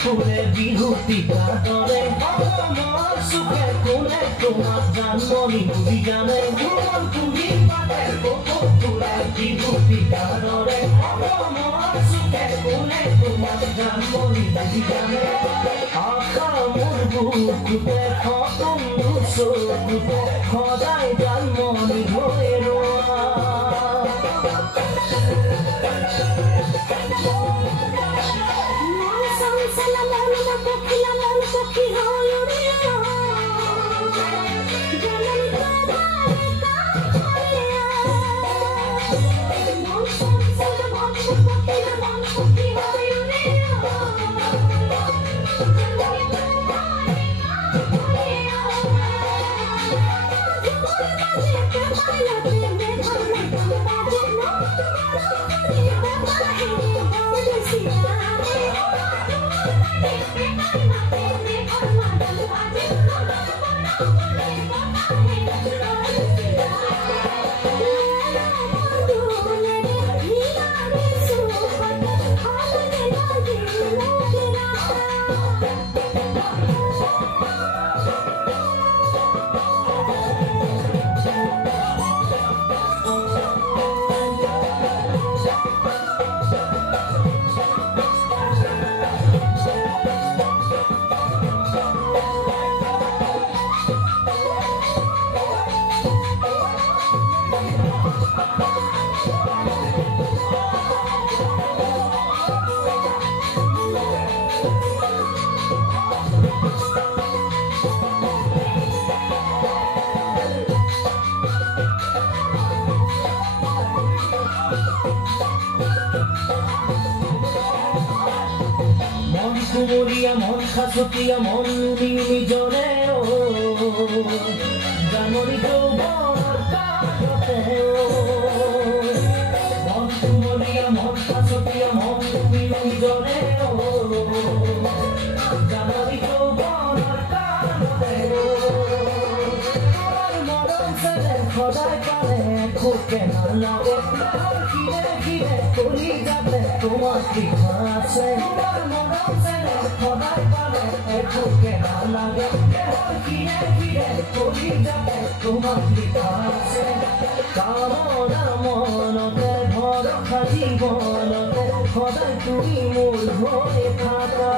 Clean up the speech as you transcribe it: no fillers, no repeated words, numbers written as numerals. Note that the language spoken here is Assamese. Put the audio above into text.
ফুলে বিহুতি কাটৰে মোৰ সুখে কোনে তোমাক জানমনি বুজি জানে মোৰ তুমি পাতে ফুলে বিহুতি কাটৰে মোৰ সুখে কোনে তোমাক জানমনি বুজি জানে আশা মোৰ বুকুতে সপোন চকুতে সদায় জানমনি হৈ ৰোৱা কুমলীয়া মন খাচতীয়া মন নিজৰে জাননী যৌৱনৰ কাষতে মন কুমলীয়া মন খাচতীয়া মন নিজৰে জাননী যৌৱনৰ কাষতে মৰম চেনে সদায় পালে খোকে নালাগে খিৰে খিৰে কৰি যাতে তোমাৰ পিঠা আছে মৰম চেনে সদায় পালে খোকে নালাগে খিৰে খিৰে কৰি যাতে তোমাৰ পিঠা আছে কামনা মনতে ভৰসা জীৱনতে সদায় তুমি মোৰ হৈ থাকা